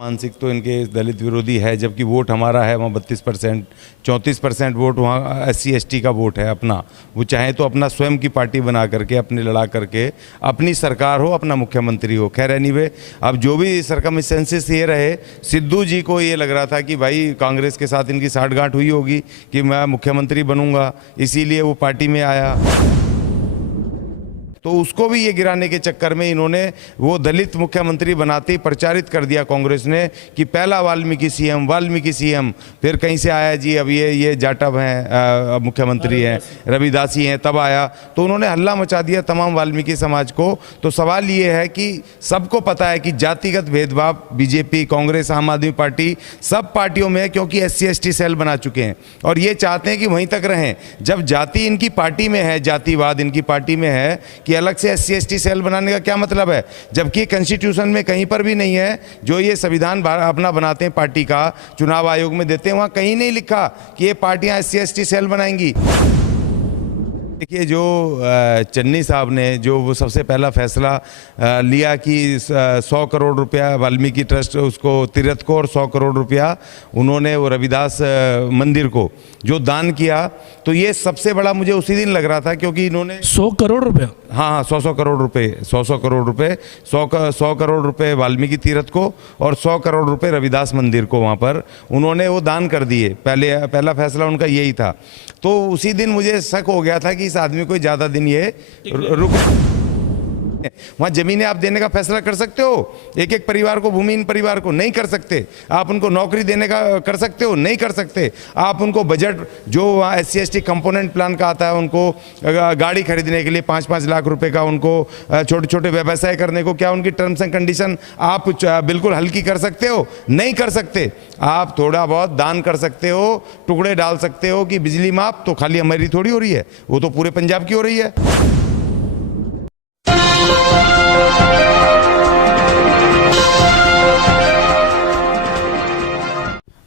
मानसिक तो इनके दलित विरोधी है, जबकि वोट हमारा है वहाँ 32%, 34% वोट वहाँ SC ST का वोट है अपना। वो चाहे तो अपना स्वयं की पार्टी बना करके अपने लड़ा करके अपनी सरकार हो, अपना मुख्यमंत्री हो। खैर एनीवे, अब जो भी सर्कमस्टेंसेस ये रहे, सिद्धू जी को ये लग रहा था कि भाई कांग्रेस के साथ इनकी साठगांठ हुई होगी कि मैं मुख्यमंत्री बनूंगा, इसीलिए वो पार्टी में आया। तो उसको भी ये गिराने के चक्कर में इन्होंने वो दलित मुख्यमंत्री बनाते ही प्रचारित कर दिया कांग्रेस ने कि पहला वाल्मीकि सीएम। फिर कहीं से आया जी, अब ये जाटव हैं मुख्यमंत्री हैं, रविदासी हैं, तब आया। तो उन्होंने हल्ला मचा दिया तमाम वाल्मीकि समाज को। तो सवाल ये है कि सबको पता है कि जातिगत भेदभाव बीजेपी, कांग्रेस, आम आदमी पार्टी सब पार्टियों में है, क्योंकि SC ST सेल बना चुके हैं और ये चाहते हैं कि वहीं तक रहें। जब जाति इनकी पार्टी में है, जातिवाद इनकी पार्टी में है, कि अलग से SC ST सेल बनाने का क्या मतलब है, जबकि कॉन्स्टिट्यूशन में कहीं पर भी नहीं है। जो ये संविधान अपना बनाते हैं पार्टी का, चुनाव आयोग में देते हैं, वहां कहीं नहीं लिखा कि ये पार्टियां SC ST सेल बनाएंगी। देखिए, जो चन्नी साहब ने जो वो सबसे पहला फैसला लिया कि 100 करोड़ रुपया वाल्मीकि ट्रस्ट उसको तीर्थ को और 100 करोड़ रुपया उन्होंने वो रविदास मंदिर को जो दान किया, तो ये सबसे बड़ा मुझे उसी दिन लग रहा था, क्योंकि इन्होंने 100 करोड़ रुपया, हाँ 100 करोड़ रुपए, 100 करोड़ रुपए, 100 करोड़ रुपए वाल्मीकि तीर्थ को और 100 करोड़ रुपए रविदास मंदिर को, वहाँ पर उन्होंने वो दान कर दिए। पहला फैसला उनका यही था। तो उसी दिन मुझे शक हो गया था कि इस आदमी को ज़्यादा दिन ये रुक, वहाँ जमीनें आप देने का फैसला कर सकते हो, एक एक परिवार को, भूमिहीन परिवार को नहीं कर सकते। आप उनको नौकरी देने का कर सकते हो, नहीं कर सकते। आप उनको बजट जो वहाँ SC ST कंपोनेंट प्लान का आता है, उनको गाड़ी खरीदने के लिए 5-5 लाख रुपए का, उनको छोटे छोटे व्यवसाय करने को, क्या उनकी टर्म्स एंड कंडीशन आप बिल्कुल हल्की कर सकते हो? नहीं कर सकते। आप थोड़ा बहुत दान कर सकते हो, टुकड़े डाल सकते हो कि बिजली माफ तो खाली हमारी थोड़ी हो रही है, वो तो पूरे पंजाब की हो रही है।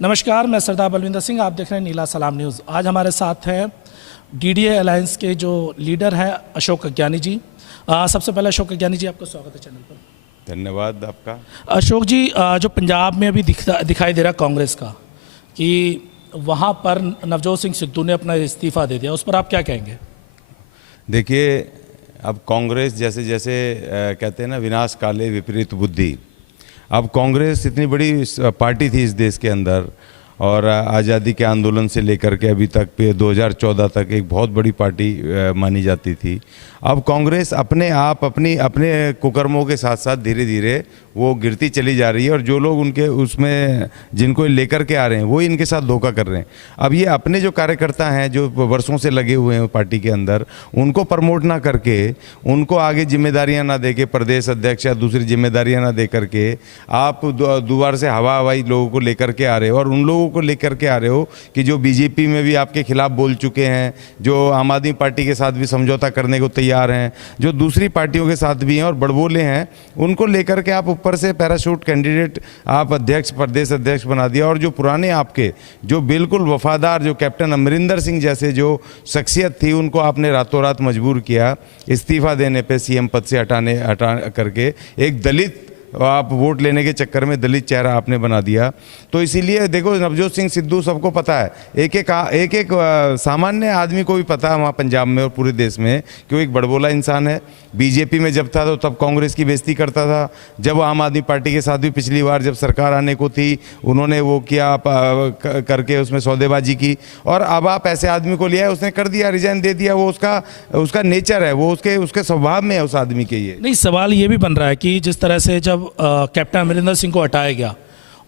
नमस्कार, मैं सरदार बलविंदर सिंह, आप देख रहे हैं नीला सलाम न्यूज़। आज हमारे साथ हैं DDA अलायंस के जो लीडर हैं अशोक अज्ञानी जी। सबसे पहले अशोक अज्ञानी जी, आपका स्वागत है चैनल पर। धन्यवाद आपका। अशोक जी, जो पंजाब में अभी दिखाई दे रहा कांग्रेस का कि वहाँ पर नवजोत सिंह सिद्धू ने अपना इस्तीफ़ा दे दिया, उस पर आप क्या कहेंगे? देखिए, अब कांग्रेस जैसे जैसे कहते हैं ना, विनाश काले विपरीत बुद्धि। अब कांग्रेस इतनी बड़ी पार्टी थी इस देश के अंदर, और आज़ादी के आंदोलन से लेकर के अभी तक 2014 तक एक बहुत बड़ी पार्टी मानी जाती थी। अब कांग्रेस अपने आप अपने कुकर्मों के साथ साथ धीरे धीरे वो गिरती चली जा रही है, और जो लोग उनके उसमें जिनको लेकर के आ रहे हैं वो इनके साथ धोखा कर रहे हैं। अब ये अपने जो कार्यकर्ता हैं जो वर्षों से लगे हुए हैं पार्टी के अंदर, उनको प्रमोट ना करके, उनको आगे जिम्मेदारियां ना दे के, प्रदेश अध्यक्ष या दूसरी जिम्मेदारियां ना दे करके आप दोबारा से हवाई लोगों को लेकर के आ रहे हो, और उन लोगों को लेकर के आ रहे हो कि जो BJP में भी आपके खिलाफ बोल चुके हैं, जो आम आदमी पार्टी के साथ भी समझौता करने को तैयार हैं, जो दूसरी पार्टियों के साथ भी हैं और बड़बोले हैं, उनको लेकर के आप ऊपर से पैराशूट कैंडिडेट आप अध्यक्ष, प्रदेश अध्यक्ष बना दिया। और जो पुराने आपके जो बिल्कुल वफादार, जो कैप्टन अमरिंदर सिंह जैसे जो शख्सियत थी, उनको आपने रातों रात मजबूर किया इस्तीफा देने पे, CM पद से हटा करके एक दलित आप वोट लेने के चक्कर में दलित चेहरा आपने बना दिया। तो इसीलिए देखो, नवजोत सिंह सिद्धू सबको पता है, एक एक सामान्य आदमी को भी पता है वहाँ पंजाब में और पूरे देश में कि वो एक बड़बोला इंसान है। BJP में जब था तो तब कांग्रेस की बेइज्जती करता था, जब आम आदमी पार्टी के साथ भी पिछली बार जब सरकार आने को थी उन्होंने वो किया करके उसमें सौदेबाजी की, और अब आप ऐसे आदमी को लिया है, उसने कर दिया, रिजाइन दे दिया। वो उसका नेचर है, वो उसके स्वभाव में है उस आदमी के। ये नहीं, सवाल ये भी बन रहा है कि जिस तरह से जब कैप्टन अमरिंदर सिंह को हटाया गया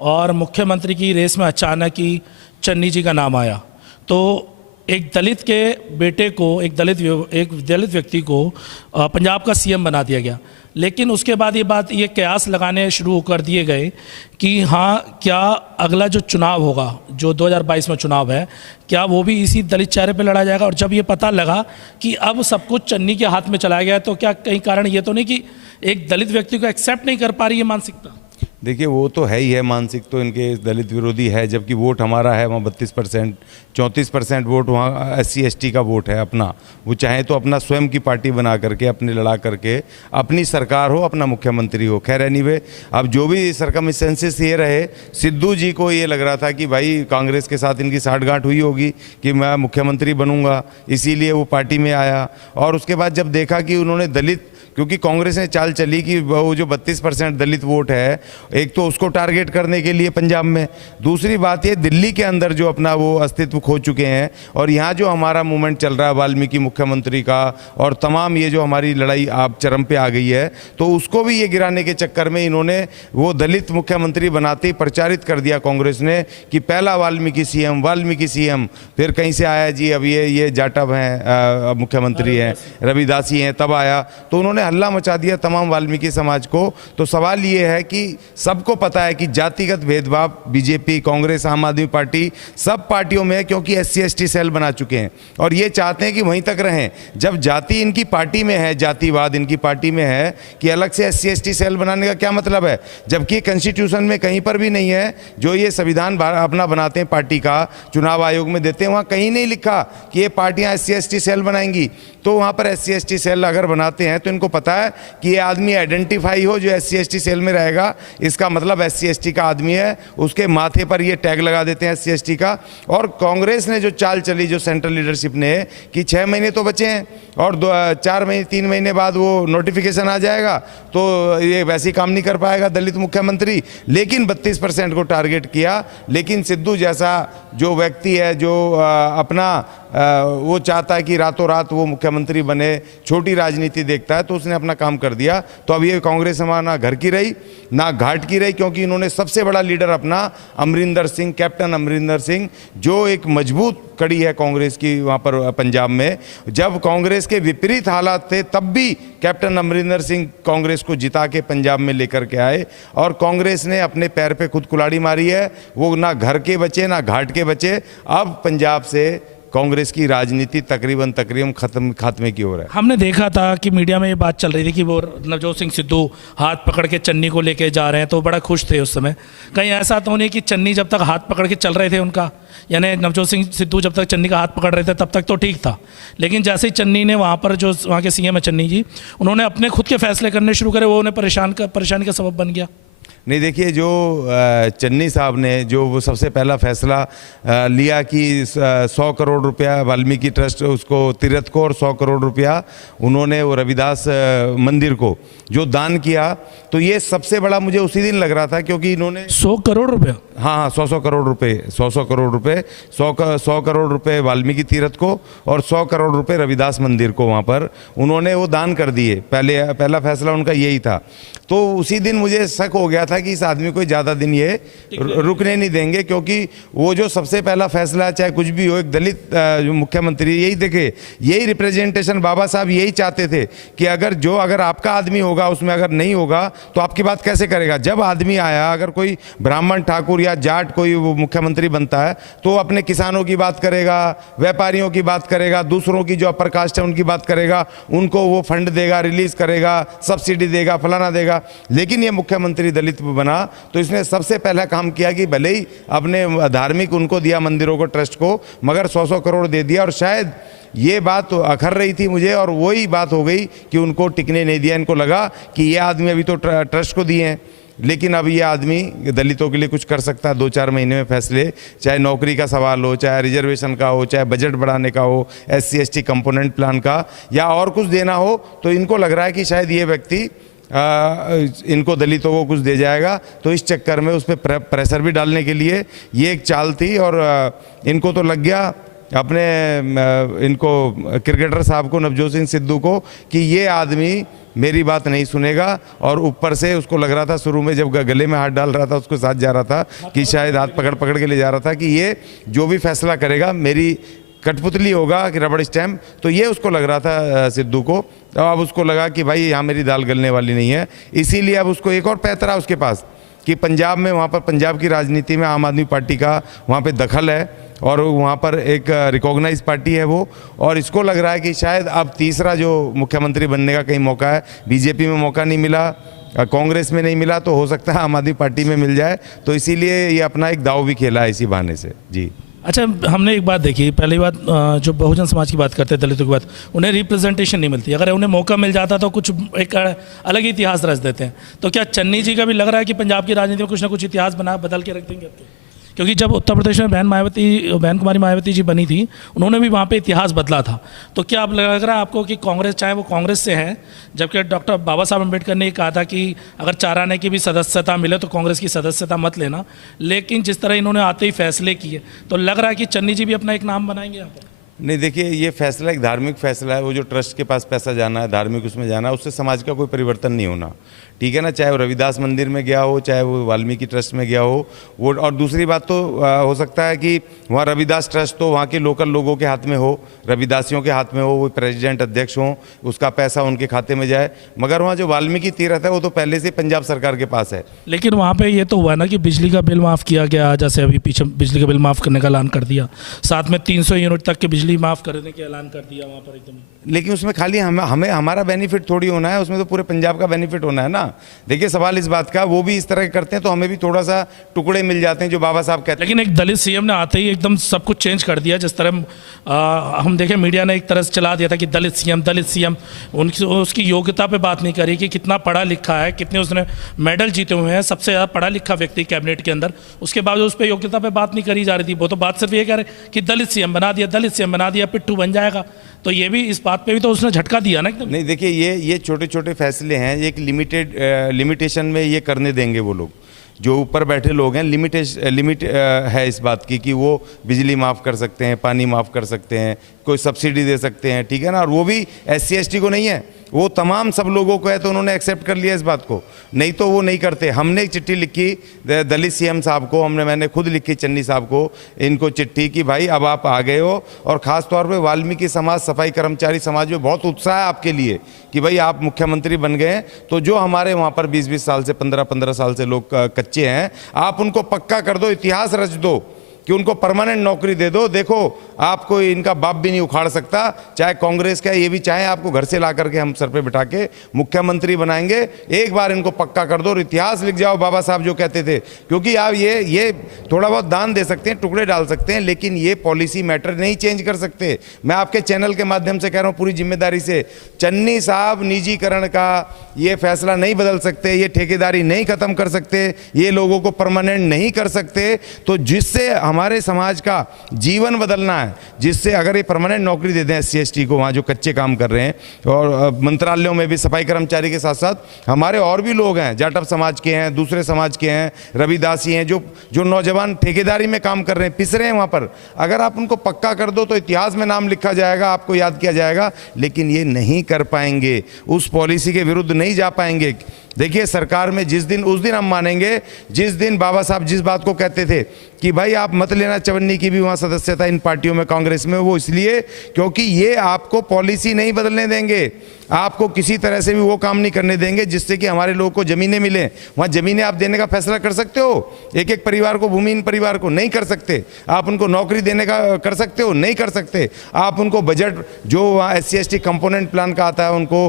और मुख्यमंत्री की रेस में अचानक ही चन्नी जी का नाम आया, तो एक दलित के बेटे को, एक दलित व्यक्ति को पंजाब का CM बना दिया गया। लेकिन उसके बाद ये कयास लगाने शुरू कर दिए गए कि हाँ, क्या अगला जो चुनाव होगा, जो 2022 में चुनाव है, क्या वो भी इसी दलित चेहरे पे लड़ा जाएगा? और जब ये पता लगा कि अब सब कुछ चन्नी के हाथ में चला गया, तो क्या कहीं कारण ये तो नहीं कि एक दलित व्यक्ति को एक्सेप्ट नहीं कर पा रही है मानसिकता? देखिए वो तो है ही है, मानसिक तो इनके दलित विरोधी है, जबकि वोट हमारा है वहाँ 32%, 34% वोट वहाँ SC ST का वोट है अपना। वो चाहे तो अपना स्वयं की पार्टी बना करके अपने लड़ा करके अपनी सरकार हो, अपना मुख्यमंत्री हो। खैर एनीवे, अब जो भी सरकमस्टेंसेस ये रहे, सिद्धू जी को ये लग रहा था कि भाई कांग्रेस के साथ इनकी साठगांठ हुई होगी कि मैं मुख्यमंत्री बनूंगा, इसीलिए वो पार्टी में आया। और उसके बाद जब देखा कि उन्होंने दलित, क्योंकि कांग्रेस ने चाल चली कि वो जो 32% दलित वोट है, एक तो उसको टारगेट करने के लिए पंजाब में, दूसरी बात ये दिल्ली के अंदर जो अपना वो अस्तित्व खो चुके हैं, और यहाँ जो हमारा मूवमेंट चल रहा है वाल्मीकि मुख्यमंत्री का, और तमाम ये जो हमारी लड़ाई आप चरम पे आ गई है, तो उसको भी ये गिराने के चक्कर में इन्होंने वो दलित मुख्यमंत्री बनाते ही प्रचारित कर दिया कांग्रेस ने कि पहला वाल्मीकि सीएम, वाल्मीकि सीएम। फिर कहीं से आया जी, अब ये जाटव हैं मुख्यमंत्री हैं, रविदासी हैं, तब आया, तो उन्होंने हल्ला मचा दिया तमाम वाल्मीकि समाज को। तो सवाल ये है कि सबको पता है कि जातिगत भेदभाव बीजेपी, कांग्रेस, आम आदमी पार्टी सब पार्टियों में है, क्योंकि SC ST सेल बना चुके हैं और ये चाहते हैं कि वहीं तक रहें। जब जाति इनकी पार्टी में है, जातिवाद इनकी पार्टी में है, कि अलग से SC ST सेल बनाने का क्या मतलब है, जबकि कॉन्स्टिट्यूशन में कहीं पर भी नहीं है। जो ये संविधान अपना बनाते हैं पार्टी का, चुनाव आयोग में देते हैं, वहाँ कहीं नहीं लिखा कि ये पार्टियां SC ST सेल बनाएंगी। तो वहाँ पर SC ST सेल अगर बनाते हैं तो इनको पता है कि ये आदमी आइडेंटिफाई हो जो SC ST सेल में रहेगा, इसका मतलब SC ST का आदमी है, उसके माथे पर ये टैग लगा देते हैं SC ST का। और कांग्रेस ने जो चाल चली, जो सेंट्रल लीडरशिप ने, कि 6 महीने तो बचे हैं और 4 महीने 3 महीने बाद वो नोटिफिकेशन आ जाएगा, तो ये वैसे ही काम नहीं कर पाएगा दलित मुख्यमंत्री। लेकिन 32% को टारगेट किया। लेकिन सिद्धू जैसा जो व्यक्ति है, जो अपना वो चाहता है कि रातों रात वो मुख्यमंत्री बने, छोटी राजनीति देखता है, तो उसने अपना काम कर दिया। तो अब ये कांग्रेस हमारा ना घर की रही ना घाट की रही, क्योंकि इन्होंने सबसे बड़ा लीडर अपना अमरिंदर सिंह, कैप्टन अमरिंदर सिंह, जो एक मजबूत कड़ी है कांग्रेस की वहाँ पर पंजाब में। जब कांग्रेस के विपरीत हालात थे तब भी कैप्टन अमरिंदर सिंह कांग्रेस को जिता के पंजाब में लेकर के आए, और कांग्रेस ने अपने पैर पे खुद कुल्हाड़ी मारी है। वो ना घर के बचे ना घाट के बचे। अब पंजाब से कांग्रेस की राजनीति तकरीबन खात्मे की ओर है। हमने देखा था कि मीडिया में ये बात चल रही थी कि वो नवजोत सिंह सिद्धू हाथ पकड़ के चन्नी को लेके जा रहे हैं, तो बड़ा खुश थे उस समय। कहीं ऐसा तो नहीं कि चन्नी जब तक हाथ पकड़ के चल रहे थे उनका, यानी नवजोत सिंह सिद्धू जब तक चन्नी का हाथ पकड़ रहे थे तब तक तो ठीक था, लेकिन जैसे ही चन्नी ने वहाँ पर, जो वहाँ के CM है चन्नी जी, उन्होंने अपने खुद के फैसले करने शुरू करे, वो उन्हें परेशानी का सबब बन गया। नहीं, देखिए जो चन्नी साहब ने जो वो सबसे पहला फैसला लिया कि 100 करोड़ रुपया वाल्मीकि ट्रस्ट उसको तीर्थ को, और 100 करोड़ रुपया उन्होंने वो रविदास मंदिर को जो दान किया, तो ये सबसे बड़ा मुझे उसी दिन लग रहा था, क्योंकि इन्होंने 100 करोड़ रुपया, हाँ 100 करोड़ रुपए, 100 करोड़ रुपए, 100 करोड़ रुपए वाल्मीकि तीर्थ को और 100 करोड़ रुपए रविदास मंदिर को, वहाँ पर उन्होंने वो दान कर दिए। पहला फैसला उनका यही था। तो उसी दिन मुझे शक हो गया था कि इस आदमी को ज़्यादा दिन ये रुकने नहीं देंगे, क्योंकि वो जो सबसे पहला फैसला, चाहे कुछ भी हो, एक दलित जो मुख्यमंत्री, यही देखे, यही रिप्रेजेंटेशन बाबा साहब यही चाहते थे कि अगर आपका आदमी होगा उसमें अगर नहीं होगा तो आपकी बात कैसे करेगा। जब आदमी आया, अगर कोई ब्राह्मण ठाकुर या जाट कोई वो मुख्यमंत्री बनता है तो अपने किसानों की बात करेगा, व्यापारियों की बात करेगा, दूसरों की जो अपर कास्ट है उनकी बात करेगा, उनको वो फंड देगा, रिलीज करेगा, सब्सिडी देगा, फलाना देगा। लेकिन ये मुख्यमंत्री दलित बना तो इसने सबसे पहला काम किया कि भले ही अपने धार्मिक उनको दिया मंदिरों को, ट्रस्ट को, मगर 100 करोड़ दे दिया। और शायद ये बात तो अखर रही थी मुझे, और वही बात हो गई कि उनको टिकने नहीं दिया। इनको लगा कि ये आदमी अभी तो ट्रस्ट को दिए हैं, लेकिन अब ये आदमी दलितों के लिए कुछ कर सकता है 2-4 महीने में फैसले, चाहे नौकरी का सवाल हो, चाहे रिजर्वेशन का हो, चाहे बजट बढ़ाने का हो, SC ST कंपोनेंट प्लान का, या और कुछ देना हो, तो इनको लग रहा है कि शायद ये व्यक्ति इनको दलितों को कुछ दे जाएगा। तो इस चक्कर में उस पर प्रेशर भी डालने के लिए ये एक चाल थी। और इनको तो लग गया अपने इनको क्रिकेटर साहब को, नवजोत सिंह सिद्धू को, कि ये आदमी मेरी बात नहीं सुनेगा। और ऊपर से उसको लग रहा था शुरू में जब गले में हाथ डाल रहा था, उसको साथ जा रहा था कि शायद हाथ पकड़ के ले जा रहा था कि ये जो भी फैसला करेगा मेरी कठपुतली होगा कि रबड़ स्टैम्प। तो ये उसको लग रहा था सिद्धू को। अब उसको लगा कि भाई यहाँ मेरी दाल गलने वाली नहीं है, इसीलिए अब उसको एक और पैतरा उसके पास कि पंजाब में, वहाँ पर पंजाब की राजनीति में आम आदमी पार्टी का वहाँ पे दखल है, और वहाँ पर एक रिकॉग्नाइज पार्टी है वो। और इसको लग रहा है कि शायद अब तीसरा जो मुख्यमंत्री बनने का कहीं मौका है, बीजेपी में मौका नहीं मिला, कांग्रेस में नहीं मिला तो हो सकता है आम आदमी पार्टी में मिल जाए, तो इसीलिए ये अपना एक दाव भी खेला है इसी बहाने से। जी अच्छा, हमने एक बात देखी, पहली बात जो बहुजन समाज की बात करते हैं, दलितों की बात, उन्हें रिप्रेजेंटेशन नहीं मिलती। अगर उन्हें मौका मिल जाता तो कुछ एक अलग ही इतिहास रच देते हैं। तो क्या चन्नी जी का भी लग रहा है कि पंजाब की राजनीति में कुछ ना कुछ इतिहास बदल के रख देंगे आपके? क्योंकि जब उत्तर प्रदेश में बहन कुमारी मायावती जी बनी थी, उन्होंने भी वहाँ पे इतिहास बदला था। तो क्या अब लग रहा है आपको कि कांग्रेस, चाहे वो कांग्रेस से हैं, जबकि डॉक्टर बाबा साहब अम्बेडकर ने कहा था कि अगर 4 आने की भी सदस्यता मिले तो कांग्रेस की सदस्यता मत लेना, लेकिन जिस तरह इन्होंने आते ही फैसले किए, तो लग रहा है कि चन्नी जी भी अपना एक नाम बनाएंगे यहाँ पर? नहीं, देखिए ये फैसला एक धार्मिक फैसला है। वो जो ट्रस्ट के पास पैसा जाना है, धार्मिक उसमें जाना है, उससे समाज का कोई परिवर्तन नहीं होना, ठीक है ना। चाहे वो रविदास मंदिर में गया हो, चाहे वो वाल्मीकि ट्रस्ट में गया हो, वो। और दूसरी बात तो हो सकता है कि वहाँ रविदास ट्रस्ट तो वहाँ के लोकल लोगों के हाथ में हो, रविदासियों के हाथ में हो, वो प्रेसिडेंट अध्यक्ष हों, उसका पैसा उनके खाते में जाए, मगर वहाँ जो वाल्मीकि तीर्थ है वो तो पहले से पंजाब सरकार के पास है। लेकिन वहाँ पे ये तो हुआ ना कि बिजली का बिल माफ़ किया गया, जैसे अभी पीछे बिजली का बिल माफ़ करने का ऐलान कर दिया, साथ में 300 यूनिट तक की बिजली माफ़ करने का ऐलान कर दिया वहाँ पर एकदम। लेकिन उसमें खाली हमें हमारा बेनिफिट थोड़ी होना है, उसमें तो पूरे पंजाब का बेनिफिट होना है ना। देखिए सवाल इस बात का, वो भी इस तरह के करते हैं तो हमें भी थोड़ा सा टुकड़े मिल जाते हैं जो बाबा साहब कहते हैं। लेकिन एक दलित सीएम ने आते ही एकदम सब कुछ चेंज कर दिया। जिस तरह हम देखें, मीडिया ने एक तरह से चला दिया था कि दलित सीएम उनकी उसकी योग्यता पे बात नहीं करी कि कितना पढ़ा लिखा है, कितने उसने मेडल जीते हुए हैं, सबसे ज़्यादा पढ़ा लिखा व्यक्ति कैबिनेट के अंदर, उसके बाद उस पर योग्यता पे बात नहीं करी जा रही थी। वो तो बात सिर्फ ये कह रहे कि दलित सीएम बना दिया, पिट्ठू बन जाएगा। तो ये भी, इस बात पे भी तो उसने झटका दिया ना एकदम। नहीं, देखिए ये छोटे छोटे फैसले हैं, एक लिमिटेशन में ये करने देंगे वो लोग जो ऊपर बैठे लोग हैं। लिमिट है इस बात की कि वो बिजली माफ़ कर सकते हैं, पानी माफ़ कर सकते हैं, कोई सब्सिडी दे सकते हैं, ठीक है ना। और वो भी SC ST को नहीं है, वो तमाम सब लोगों को है, तो उन्होंने एक्सेप्ट कर लिया इस बात को, नहीं तो वो नहीं करते। हमने एक चिट्ठी लिखी दलित सीएम साहब को, मैंने खुद लिखी चन्नी साहब को, इनको चिट्ठी कि भाई अब आप आ गए हो, और ख़ास तौर पे वाल्मीकि समाज, सफाई कर्मचारी समाज में बहुत उत्साह है आपके लिए कि भाई आप मुख्यमंत्री बन गए हैं, तो जो हमारे वहाँ पर 20-20 साल से 15-15 साल से लोग कच्चे हैं, आप उनको पक्का कर दो, इतिहास रच दो कि उनको परमानेंट नौकरी दे दो। देखो आपको इनका बाप भी नहीं उखाड़ सकता, चाहे कांग्रेस का ये भी चाहे आपको घर से ला करके हम सर पे बिठा के मुख्यमंत्री बनाएंगे। एक बार इनको पक्का कर दो और इतिहास लिख जाओ बाबा साहब जो कहते थे। क्योंकि आप ये थोड़ा बहुत दान दे सकते हैं, टुकड़े डाल सकते हैं, लेकिन ये पॉलिसी मैटर नहीं चेंज कर सकते। मैं आपके चैनल के माध्यम से कह रहा हूँ पूरी जिम्मेदारी से, चन्नी साहब निजीकरण का ये फैसला नहीं बदल सकते, ये ठेकेदारी नहीं खत्म कर सकते, ये लोगों को परमानेंट नहीं कर सकते। तो जिससे हमारे समाज का जीवन बदलना है, जिससे अगर ये परमानेंट नौकरी दे दें SC ST को, वहाँ जो कच्चे काम कर रहे हैं, और मंत्रालयों में भी सफाई कर्मचारी के साथ साथ हमारे और भी लोग हैं, जाटव समाज के हैं, दूसरे समाज के हैं, रविदासी हैं, जो नौजवान ठेकेदारी में काम कर रहे हैं, पिस रहे हैं वहाँ पर, अगर आप उनको पक्का कर दो तो इतिहास में नाम लिखा जाएगा, आपको याद किया जाएगा। लेकिन ये नहीं कर पाएंगे, उस पॉलिसी के विरुद्ध नहीं जा पाएंगे। देखिए सरकार में उस दिन हम मानेंगे जिस दिन बाबा साहब जिस बात को कहते थे कि भाई आप मत लेना चवन्नी की भी वहाँ सदस्यता इन पार्टियों में, कांग्रेस में, वो इसलिए क्योंकि ये आपको पॉलिसी नहीं बदलने देंगे, आपको किसी तरह से भी वो काम नहीं करने देंगे जिससे कि हमारे लोगों को ज़मीनें मिलें। वहाँ ज़मीनें आप देने का फैसला कर सकते हो, एक एक परिवार को, भूमिहीन परिवार को नहीं कर सकते। आप उनको नौकरी देने का कर सकते हो, नहीं कर सकते। आप उनको बजट जो वहाँ SC ST कंपोनेंट प्लान का आता है, उनको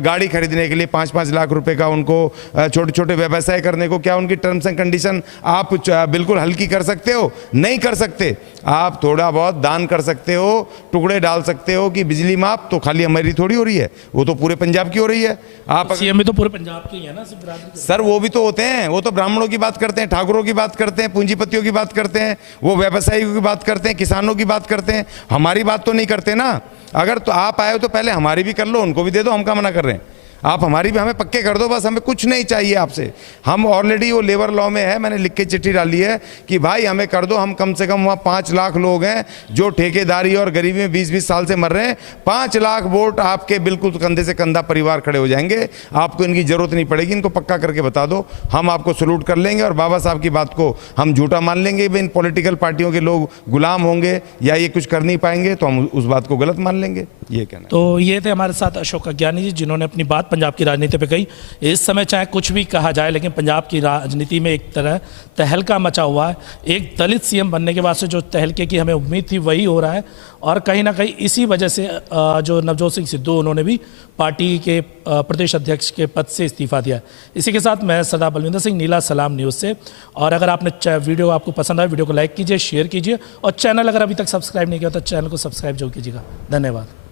गाड़ी खरीदने के लिए 5-5 लाख रुपए का, उनको छोटे छोटे व्यवसाय करने को, क्या उनकी टर्म्स एंड कंडीशन आप बिल्कुल हल्की कर सकते हो? नहीं कर सकते। आप थोड़ा बहुत दान कर सकते हो, टुकड़े डाल सकते हो कि बिजली माफ तो खाली हमारी थोड़ी हो रही है, वो तो पूरे पंजाब की हो रही है। आप सीएम तो पूरे पंजाब की है ना, सिर्फ बिरादरी की। सर वो भी तो होते हैं, वो तो ब्राह्मणों की बात करते हैं, ठाकुरों की बात करते हैं, पूंजीपतियों की बात करते हैं, वो व्यवसायियों की बात करते हैं, किसानों की बात करते हैं, हमारी बात तो नहीं करते ना। अगर तो आप आए हो तो पहले हमारी भी कर लो, उनको भी दे दो, हम क्या मना कर रहे हैं। आप हमारी भी हमें पक्के कर दो, बस हमें कुछ नहीं चाहिए आपसे। हम ऑलरेडी वो लेबर लॉ में है, मैंने लिख के चिट्ठी डाली है कि भाई हमें कर दो, हम कम से कम वहाँ 5 लाख लोग हैं जो ठेकेदारी और गरीबी में 20-20 साल से मर रहे हैं। 5 लाख वोट आपके बिल्कुल कंधे से कंधा परिवार खड़े हो जाएंगे, आपको इनकी जरूरत नहीं पड़ेगी, इनको पक्का करके बता दो, हम आपको सलूट कर लेंगे। और बाबा साहब की बात को हम झूठा मान लेंगे, इन पॉलिटिकल पार्टियों के लोग गुलाम होंगे या ये कुछ कर नहीं पाएंगे तो हम उस बात को गलत मान लेंगे, ये कहना। तो ये थे हमारे साथ अशोक अज्ञानी जी, जिन्होंने अपनी बात बात पंजाब की राजनीति पे कही। इस समय चाहे कुछ भी कहा जाए, लेकिन पंजाब की राजनीति में एक तरह तहलका मचा हुआ है। एक दलित सीएम बनने के बाद से जो तहलके की हमें उम्मीद थी वही हो रहा है, और कहीं ना कहीं इसी वजह से जो नवजोत सिंह सिद्धू उन्होंने भी पार्टी के प्रदेश अध्यक्ष के पद से इस्तीफा दिया। इसी के साथ मैं सरदार बलविंदर सिंह, नीला सलाम न्यूज़ से। और अगर आपने वीडियो आपको पसंद आए, वीडियो को लाइक कीजिए, शेयर कीजिए, और चैनल अगर अभी तक सब्सक्राइब नहीं किया तो चैनल को सब्सक्राइब जरूर कीजिएगा। धन्यवाद।